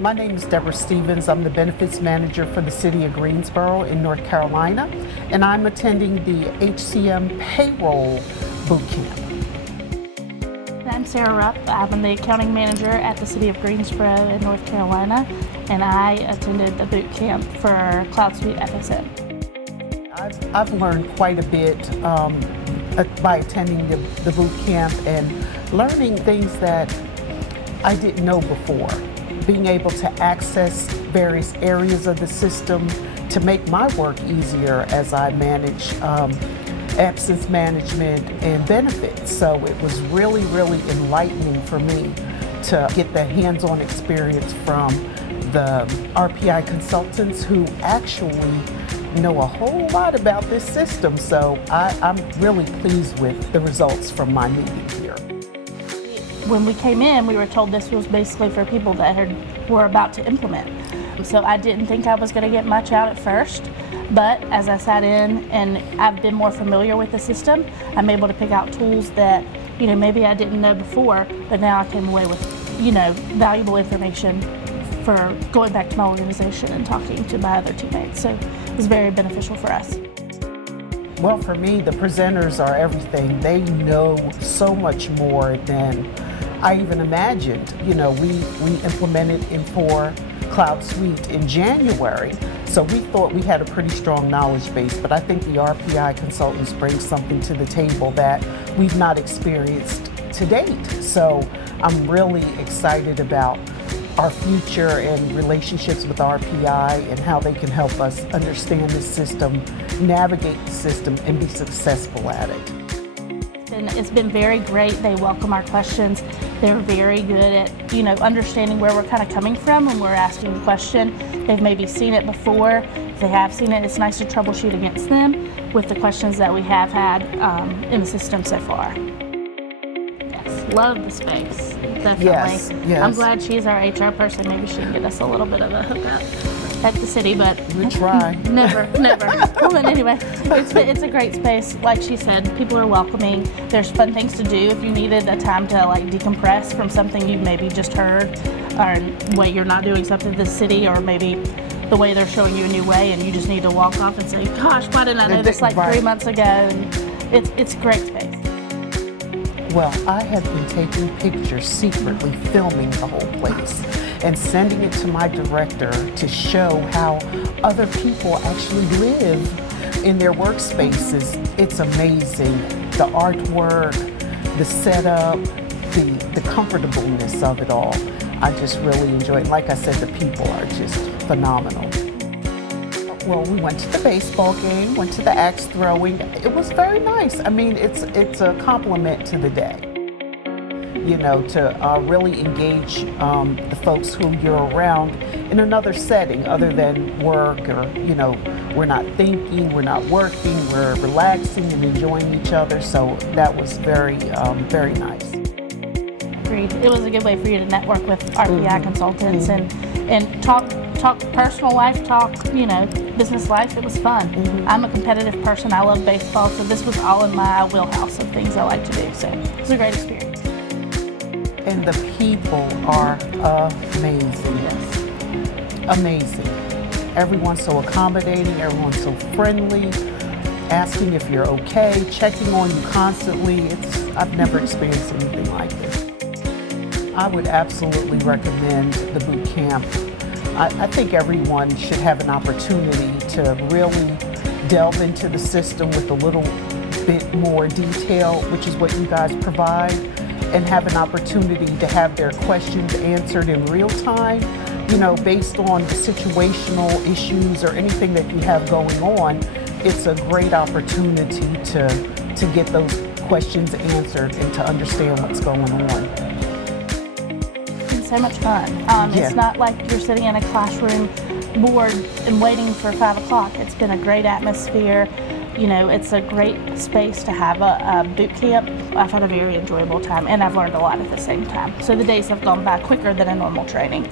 My name is Deborah Stevens. I'm the Benefits Manager for the City of Greensboro in North Carolina, and I'm attending the HCM Payroll Bootcamp. I'm Sarah Rupp. I'm the Accounting Manager at the City of Greensboro in North Carolina, and I attended the bootcamp for CloudSuite FSM. I've learned quite a bit by attending the bootcamp and learning things that I didn't know before. Being able to access various areas of the system to make my work easier as I manage absence management and benefits. So it was really, really enlightening for me to get the hands-on experience from the RPI consultants who actually know a whole lot about this system. So I'm really pleased with the results from my meeting here. When we came in, we were told this was basically for people that were about to implement. So I didn't think I was going to get much out at first, but as I sat in and I've been more familiar with the system, I'm able to pick out tools that, maybe I didn't know before, but now I came away with, valuable information for going back to my organization and talking to my other teammates. So it was very beneficial for us. Well, for me, the presenters are everything. They know so much more than I even imagined. We implemented Infor CloudSuite in January, so we thought we had a pretty strong knowledge base, but I think the RPI consultants bring something to the table that we've not experienced to date. So I'm really excited about our future and relationships with RPI and how they can help us understand the system, navigate the system, and be successful at it. It's been very great. They welcome our questions. They're very good at, understanding where we're kind of coming from when we're asking a question. They've maybe seen it before. If they have seen it, it's nice to troubleshoot against them with the questions that we have had in the system so far. Yes, love the space, definitely. Yes. I'm glad she's our HR person. Maybe she can get us a little bit of a hookup at the city, but we try. Never. But anyway, it's a great space. Like she said, people are welcoming. There's fun things to do if you needed a time to decompress from something you've maybe just heard, or way you're not doing something in the city, or maybe the way they're showing you a new way, and you just need to walk off and say, "Gosh, why didn't I know this 3 months ago?" And it's a great space. Well, I have been taking pictures, secretly filming the whole place and sending it to my director to show how other people actually live in their workspaces. It's amazing. The artwork, the setup, the comfortableness of it all. I just really enjoy it. Like I said, the people are just phenomenal. Well, we went to the baseball game, went to the axe throwing. It was very nice. I mean, it's a compliment to the day. To really engage the folks who you're around in another setting other than work, or, we're not thinking, we're not working, we're relaxing and enjoying each other. So that was very, very nice. Agreed. It was a good way for you to network with RPI consultants and talk personal life, talk, business life. It was fun. I'm a competitive person. I love baseball, so this was all in my wheelhouse of things I like to do. So it was a great experience. And the people are amazing. Yes. Amazing. Everyone's so accommodating, everyone's so friendly, asking if you're okay, checking on you constantly. I've never experienced anything like this. I would absolutely recommend the boot camp. I think everyone should have an opportunity to really delve into the system with a little bit more detail, which is what you guys provide, and have an opportunity to have their questions answered in real time, based on the situational issues or anything that you have going on. It's a great opportunity to get those questions answered and to understand what's going on. It's so much fun. It's not like you're sitting in a classroom bored and waiting for 5 o'clock. It's been a great atmosphere. It's a great space to have a boot camp. I've had a very enjoyable time, and I've learned a lot at the same time. So the days have gone by quicker than a normal training.